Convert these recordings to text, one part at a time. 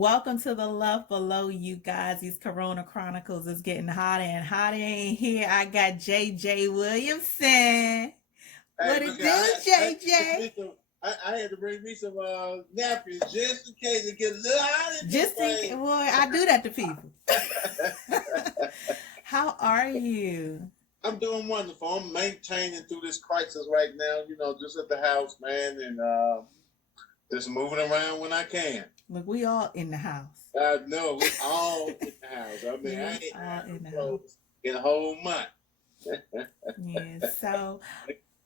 Welcome to the Love Below, you guys. These Corona Chronicles is getting hotter and hotter in here. I got JJ Williamson. Hey, What it look, do, JJ? I had to bring me some napkins just in case it get a little hot in this Just think, boy, I do that to people. thing. How are you? I'm doing wonderful. I'm maintaining through this crisis right now. Just at the house, man, and just moving around when I can. Look, we all in the house. I know we all in the house. I mean, We I ain't all had in the no house. clothes in a whole month. Yeah. So,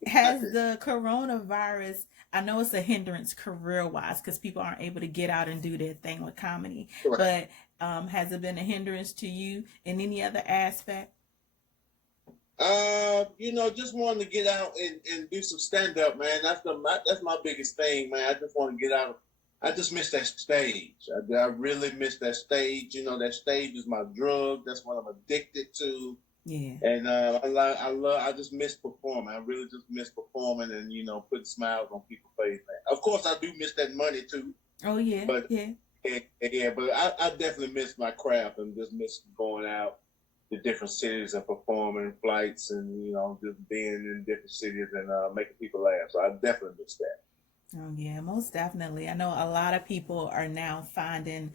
has the coronavirus? I know it's a hindrance career wise because people aren't able to get out and do their thing with comedy. Right. But has it been a hindrance to you in any other aspect? Just wanting to get out and do some stand up, man. That's my biggest thing, man. I just want to get out. I just miss that stage. I really miss that stage. That stage is my drug. That's what I'm addicted to. Yeah. And I just miss performing. I really just miss performing and putting smiles on people's faces. Of course, I do miss that money too. Oh yeah. But Yeah. yeah, but I definitely miss my craft and just miss going out to different cities and performing flights and just being in different cities and making people laugh. So I definitely miss that. Oh yeah. Most definitely. I know a lot of people are now finding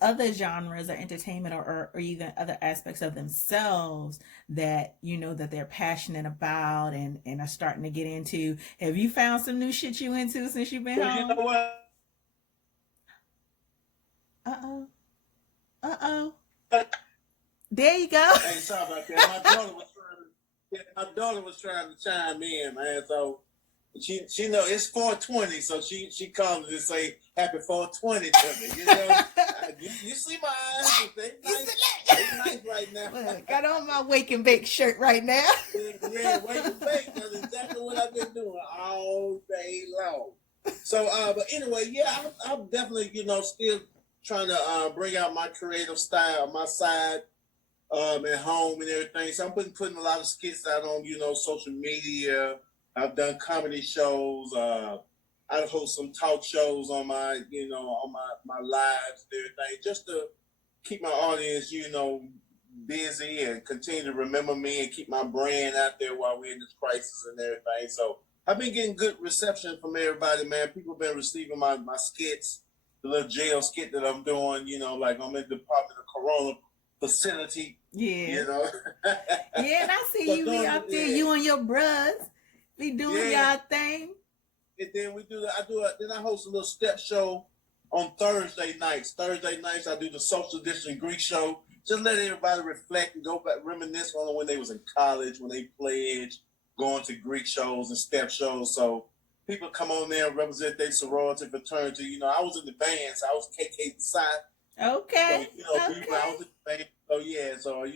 other genres or entertainment or even other aspects of themselves that that they're passionate about and are starting to get into. Have you found some new shit you into since you've been Well, you home? know what? Uh-oh. Uh-oh. There you go. Hey, sorry about that. My daughter was trying to chime in, man. So she know it's 420, so she called to say happy 420 to me. You see my eyes? They nice right now. Look, got on my wake and bake shirt right now. Yeah, wake and bake. That's exactly what I've been doing all day long. So, but anyway, yeah, I'm definitely still trying to bring out my creative style, my side at home and everything. So I'm putting a lot of skits out on social media. I've done comedy shows. I host some talk shows on my on my lives and everything, just to keep my audience busy and continue to remember me and keep my brand out there while we're in this crisis and everything. So I've been getting good reception from everybody, man. People have been receiving my skits, the little jail skit that I'm doing. Like I'm in the Department of Corona facility. Yeah. Yeah, and I see so you be up there, you and your bros be doing yeah. y'all thing. And then then I host a little step show on Thursday nights. Thursday nights I do the social distancing Greek show. Just let everybody reflect and go back, reminisce on when they was in college, when they pledged, going to Greek shows and step shows. So people come on there and represent their sorority fraternity. I was in the band, so I was KK Psi. Okay. So, I was in the band. So yeah, so I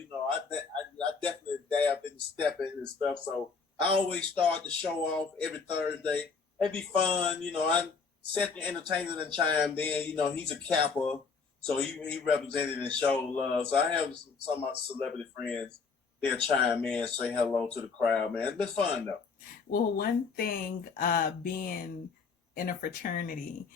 definitely dabbed in stepping and stuff. So I always start the show off every Thursday. It'd be fun, I set the entertainment and chimed in. He's a Kappa, so he represented and showed love. So I have some of my celebrity friends. They'll chime in, say hello to the crowd, man. It's been fun though. Well, one thing, being in a fraternity,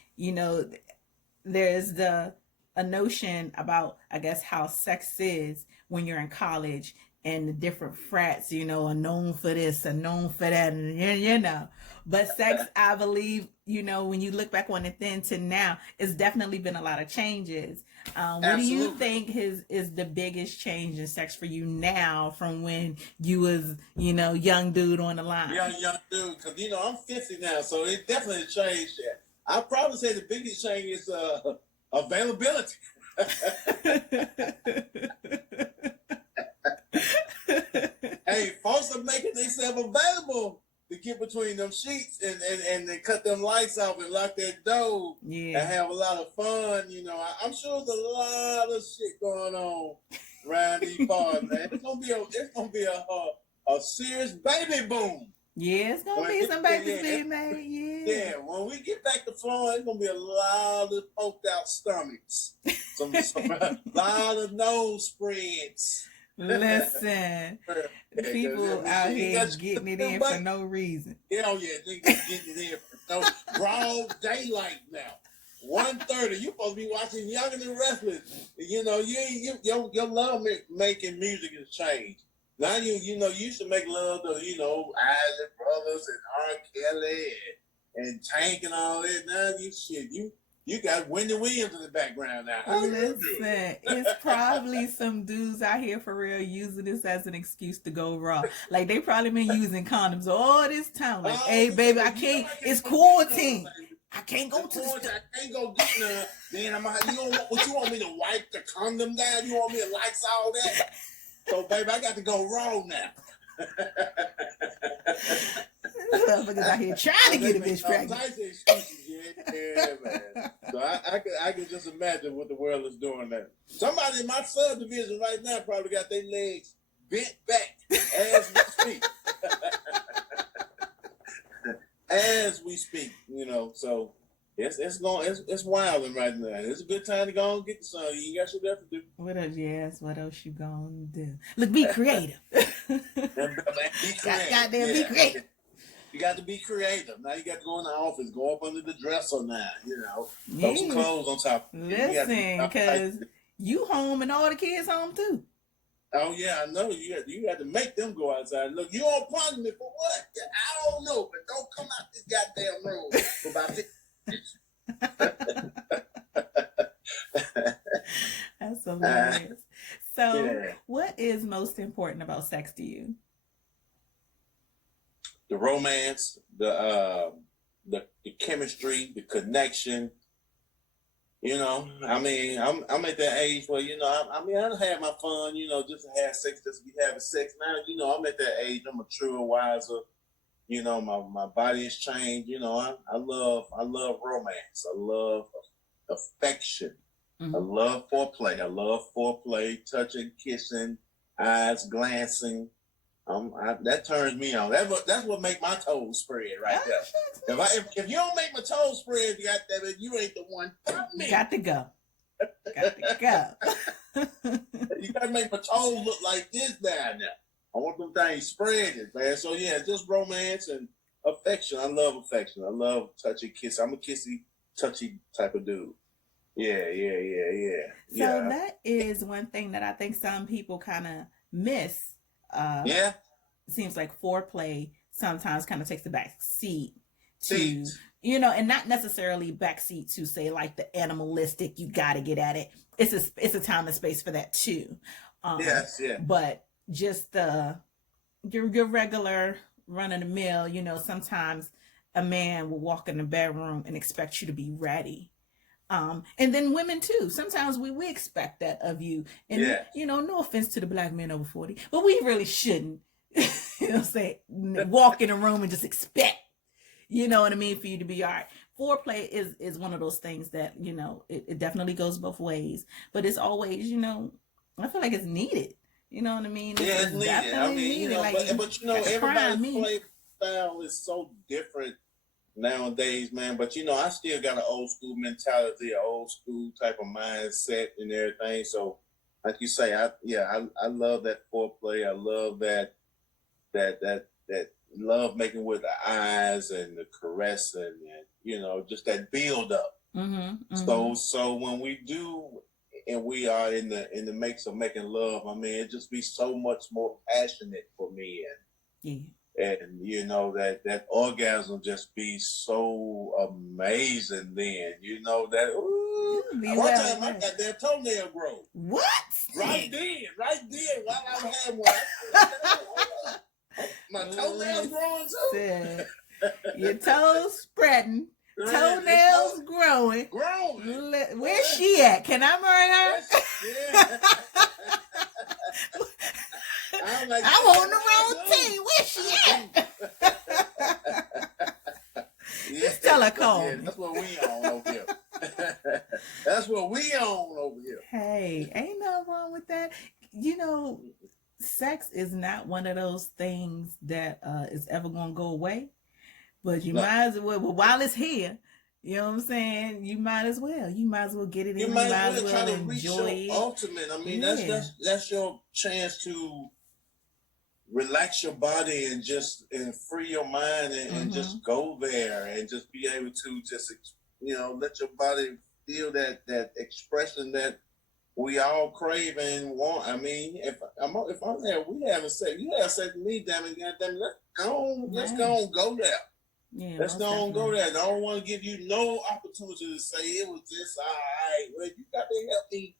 there's a notion about, I guess, how sex is when you're in college and the different frats, are known for this and known for that, and But sex, I believe, when you look back on it then to now, it's definitely been a lot of changes. What do you think is the biggest change in sex for you now from when you was, young dude on the line? Young dude, because I'm 50 now, so it definitely changed that. I probably say the biggest change is availability. Hey, folks are making themselves available to get between them sheets and they cut them lights off and lock that door and have a lot of fun. I'm sure there's a lot of shit going on around these parts, man. It's gonna be a serious baby boom. Yeah, it's gonna be some babies being made. Yeah, when we get back to Florida, it's gonna be a lot of poked out stomachs, some a lot of nose spreads. Listen, people out here getting it in for no reason. Hell yeah, niggas getting it in for no broad daylight now. 1:30. You supposed to be watching Young and the Restless. You know, your love making music has changed. Now you used to make love to Isaac Brothers and R. Kelly and Tank and all that. Now you got Wendy Williams in the background now. Listen, it's probably some dudes out here for real using this as an excuse to go raw. Like they probably been using condoms all this time. Like, hey baby, I can't. It's quarantine. I can't go to the store. I can't go get none. Then you want me to wipe the condom down? You want me to lights all that? So baby, I got to go raw now. Motherfuckers out here trying to get a bitch pregnant. Yeah, man. So I can just imagine what the world is doing now. Somebody in my subdivision right now probably got their legs bent back as we speak. As we speak, so it's wilding right now. It's a good time to go and get the sun. You got shit else to do. What else? Yes, what else you gonna do? Look, be creative. Be creative. Goddamn, be creative. You got to be creative. Now you got to go in the office, go up under the dresser now, throw some clothes on top. Listen, because you home and all the kids home too. Oh yeah, I know. You got to make them go outside. Look, you on punishment for what? I don't know, but don't come out this goddamn room for about 50 minutes. That's hilarious. So, what is most important about sex to you? The romance, the chemistry, the connection. I mean, I'm at that age where I done had my fun. Just to have sex, just to be having sex. Now, I'm at that age. I'm mature, wiser. My body has changed. I love romance. I love affection. Mm-hmm. I love foreplay, touching, kissing, eyes glancing. That turns me on. That's what make my toes spread right there. If you don't make my toes spread, you ain't the one for me. Got to go. You gotta make my toes look like this down there. I want them things spreading, man. So yeah, just romance and affection. I love affection. I love touchy kiss. I'm a kissy, touchy type of dude. Yeah. So that is one thing that I think some people kind of miss. Seems like foreplay sometimes kind of takes the back seat to and not necessarily backseat to say like the animalistic, you got to get at it. It's a time and space for that too. But just your regular run of the mill, sometimes a man will walk in the bedroom and expect you to be ready. And then women too. Sometimes we expect that of you. And no offense to the black men over 40, but we really shouldn't, walk in a room and just expect, what I mean, for you to be all right. Foreplay is one of those things that, it definitely goes both ways, but it's always, I feel like it's needed. You know what I mean? It's needed. I mean, but everybody's play style is so different nowadays, man. But I still got an old school mentality, an old school type of mindset and everything. So, like you say, I love that foreplay. I love that love making with the eyes and the caressing and just that build up. Mm-hmm. So when we do and we are in the mix of making love, I mean, it just be so much more passionate for me and that orgasm just be so amazing then, that one time I got their toenail grow. What? Right then, while I was having one. My toenails growing too. Your toes spreading. Toenails growing. Where's she at? Can I marry her? I'm on the wrong team. Where's she at? Just tell her call. That's what we on over here. That's what we on over here. Hey, ain't nothing wrong with that. Sex is not one of those things that is ever going to go away. But you might as well, while it's here, you know what I'm saying? You might as well get it in. You might as well try to reach your ultimate. I mean, that's your chance to relax your body and free your mind and just go there and just be able to just let your body still that expression that we all crave and want. I mean, if I'm there, we haven't said you have said to me, damn it, goddamn, let's go there. Yeah, Let's most go definitely. there. I don't want to give you no opportunity to say it was just all right. Well, you got to help me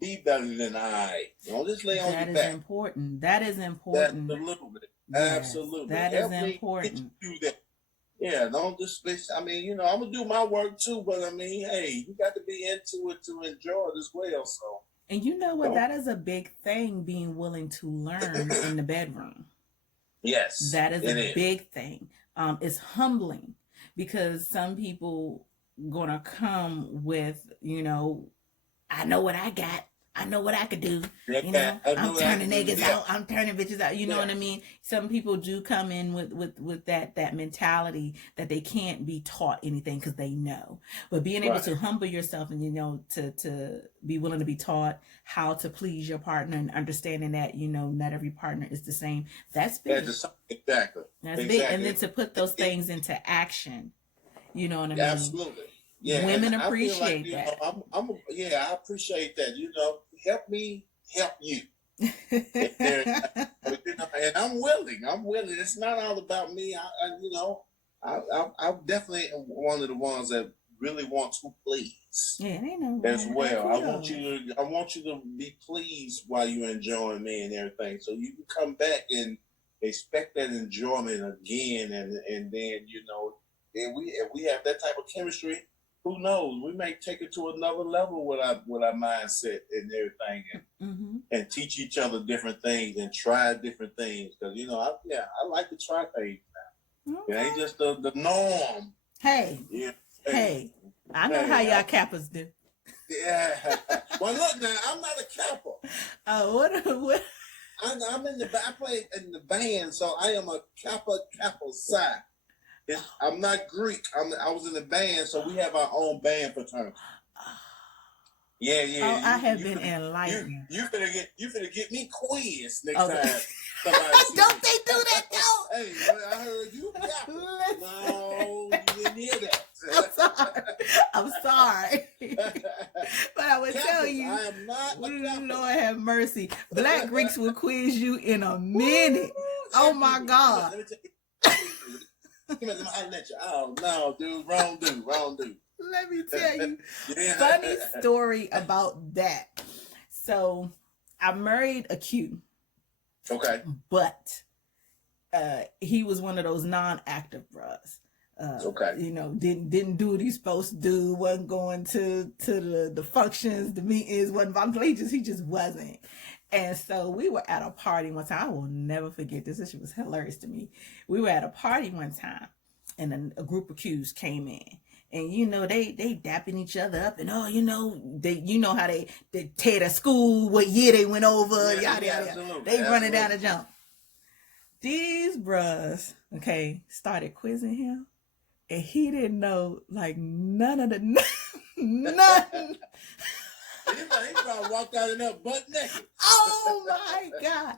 be better than all right. Don't just lay on That your is back. important. That is That's important. a little bit. Yes, Absolutely. that is Help me get important. you through that. Yeah, don't just I mean, I'm gonna do my work too, but I mean, hey, you got to be into it to enjoy it as well. So And you know what? don't That is a big thing, being willing to learn in the bedroom. yes, That is a it is. big thing. It's humbling because some people gonna come with, I know what I got. I know what I could do. Yeah, I know I'm what I turning can do. niggas Yeah, out. I'm turning bitches out. You know yeah, what I mean? Some people do come in with that mentality that they can't be taught anything because they know. But being able right. to humble yourself and to be willing to be taught how to please your partner and understanding that not every partner is the same. That's big. Exactly, That's big. And exactly. then to put those things into action. You know what I mean? Absolutely. Yeah, and Women I feel like appreciate that. yeah, I appreciate that. Help me help you. And, and I'm willing. I'm willing. It's not all about me. I'm definitely one of the ones that really want to please Yeah, ain't no as wrong with that. well. Kudos. I want you to be pleased while you're enjoying me and everything, so you can come back and expect that enjoyment again, and then if we have that type of chemistry, who knows? We may take it to another level with our mindset and everything, and teach each other different things and try different things. Because I like to try things now. Okay. It ain't just the norm. Hey, Yeah. hey, I know how y'all Kappas do. Yeah. Well, look now, I'm not a Kappa. What? I play in the band, so I am a Kappa Psi. I'm not Greek. I was in the band, so we have our own band fraternity. Yeah. Oh, I have been enlightened. You finna get me quiz next time. Don't they do that though? Hey, I heard you. No, you didn't hear that. I'm sorry. But I would tell you, I am not a Lord have mercy. Black Greeks will quiz you in a minute. Oh my God. Let me tell you. Oh no, dude, wrong dude. Let me tell you, funny story about that. So I married a Q. Okay. But he was one of those non-active bros. Okay. Didn't do what he's supposed to do. Wasn't going to the functions, the meetings. Wasn't volunteering. He just wasn't. And so we were at a party one time. I will never forget this. This was hilarious to me. We were at a party one time, and then a group of Qs came in. And they dapping each other up, and how they tear the school, what year they went over, yada. They running down the jump. These bruhs, started quizzing him, and he didn't know like none of the nothing. He probably walked out in there butt naked. Oh my God.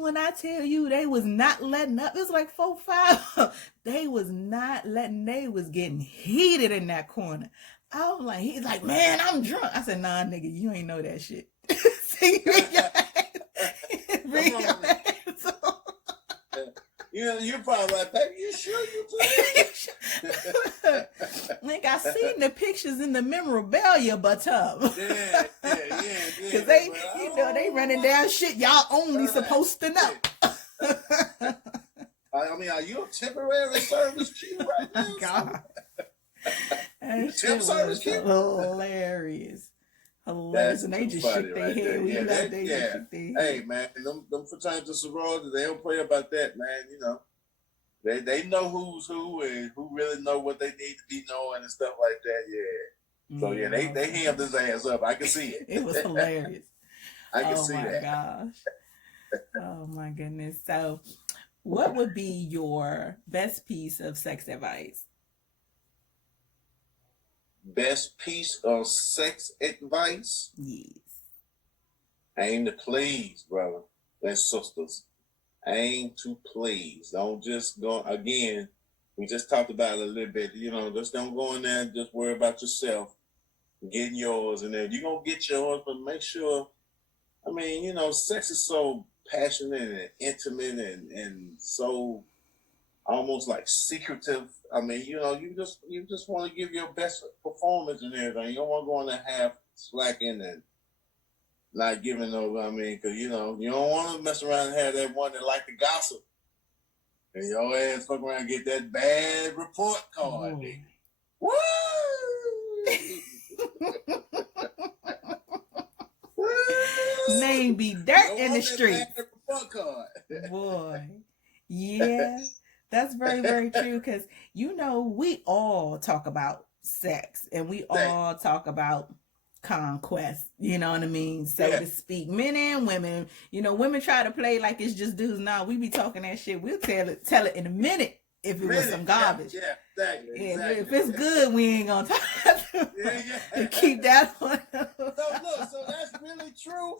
When I tell you they was not letting up, it was like 4, 5. They was not letting, they was getting heated in that corner. I was like, he's like, man, I'm drunk. I said, nah, nigga, you ain't know that shit. See, bring your hands on. You're probably like, baby, you sure you playing? Like, I seen the pictures in the memorabilia, but yeah. Because they running down shit y'all only supposed to know. I mean, are you a temporary service Q right now? God. You temp service Q? Hilarious. And they just shook their head. Hey, man, them fraternity sororities, they don't play about that, man. They know who's who and who really know what they need to be knowing and stuff like that. Yeah. So they hammed his ass up. I can see it. It was hilarious. I can see Oh that. my gosh. Oh my goodness. So, what would be your best piece of sex advice? Best piece of sex advice? Yes. Aim to please, brother and sisters. Aim to please. Don't just go again. We just talked about it a little bit. Just don't go in there and just worry about yourself, getting yours, and then you're gonna get yours, but make sure. I mean, sex is so passionate and intimate and so almost like secretive. I mean, you just want to give your best performance and everything. You don't want to go in there half slacking and not giving over. I mean, because you don't want to mess around and have that one that like to gossip, and your ass fuck around and get that bad report card. Woo! Name be dirt in the street. Boy, yeah, that's very, very true. Because we all talk about sex, and we all talk about conquest. You know what I mean, so to speak. Men and women. Women try to play like it's just dudes. No, we be talking that shit. We'll tell it in a minute if it was some garbage. Yeah, exactly. If it's good, we ain't gonna talk to keep that one. So that's really true.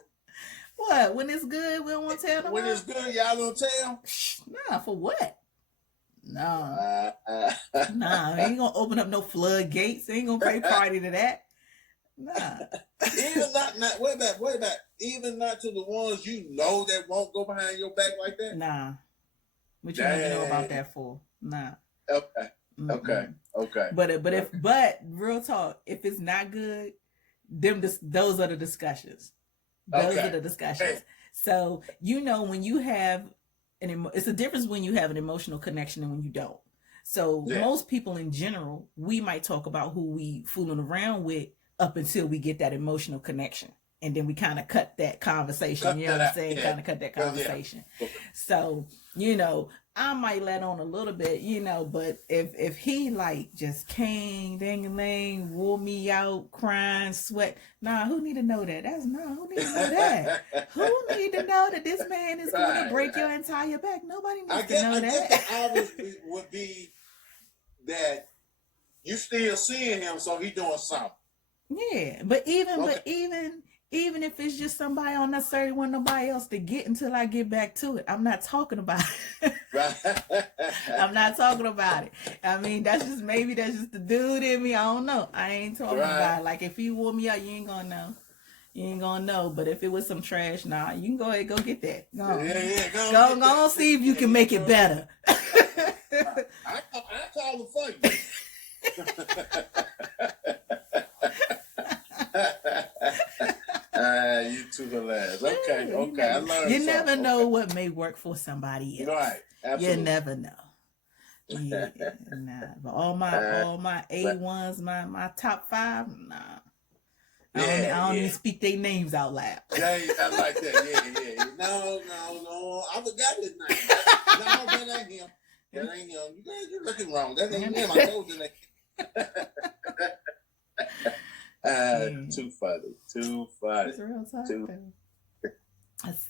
What? When it's good, we don't want to tell them. When it's good, y'all don't tell? Nah, for what? No. Nah, ain't gonna open up no floodgates. Ain't gonna pay party to that. Nah. Even not wait about. Even not to the ones that won't go behind your back like that? Nah. What you want to know about that for? Nah. Okay. Mm-mm. Okay. But real talk, if it's not good, those are the discussions. Those are the discussions. Hey. So when you have it's a difference when you have an emotional connection and when you don't. So most people in general, we might talk about who we fooling around with up until we get that emotional connection, and then we kind of cut that conversation. You know what I'm saying? Kind of cut that conversation. So I might let on a little bit, but if he like just came, dang-a-lang, wore me out, crying, sweat, who need to know that? Who need to know that? Who need to know that this man is going to break your entire back? Nobody needs to know that. I guess the obvious would be that you still seeing him, so he doing something. Yeah, but even if it's just somebody, I don't necessarily want nobody else to get until I get back to it. I'm not talking about it. I'm not talking about it. I mean, that's just the dude in me. I don't know. I ain't talking about it. Like, if he wore me out, you ain't gonna know. You ain't gonna know. But if it was some trash, you can go ahead, go get that. Go on, see if you can make it better. I call it for you. You too hilarious. Okay. I learned. You never know what may work for somebody else. Right. Absolutely. You never know. Yeah, but all my A1s, my top 5, I don't even speak their names out loud. Yeah, I like that. Yeah. No. I forgot his name. No, that ain't him. You're looking wrong. That ain't him. I told you that. Too funny. It's real talk.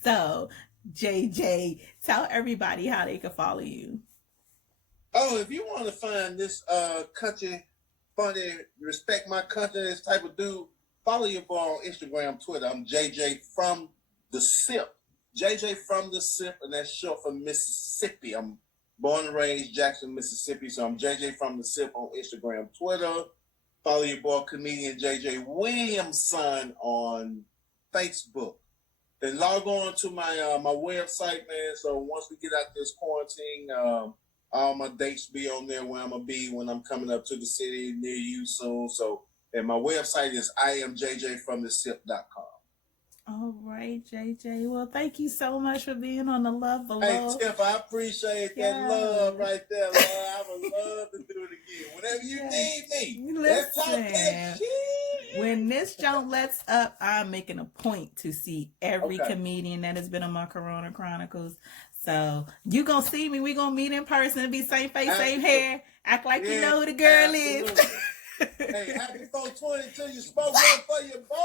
So, JJ, tell everybody how they can follow you. Oh, if you want to find this country funny, respect my country, this type of dude, follow your boy on Instagram, Twitter. I'm JJ from the SIP. JJ from the SIP, and that's short for Mississippi. I'm born and raised Jackson, Mississippi, so I'm JJ from the SIP on Instagram, Twitter. Follow your boy, comedian JJ Williamson on Facebook. Then log on to my my website, man. So once we get out this quarantine, all my dates be on there where I'm gonna be when I'm coming up to the city near you soon. So, and my website is IamJJFromTheSip.com. All right, JJ. Well, thank you so much for being on the Love Below. Hey, Tiff, I appreciate that love right there, Lord. I would love to do it again. Whenever you need me. Let's talk that shit. When this jump lets up, I'm making a point to see every comedian that has been on my Corona Chronicles. So you gonna see me. We gonna meet in person. Be same face, same hair. Act like you know who the girl is. Hey, happy 420 till you spoke up for your boy.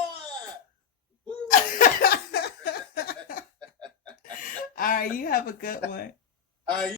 All right, you have a good one. All right.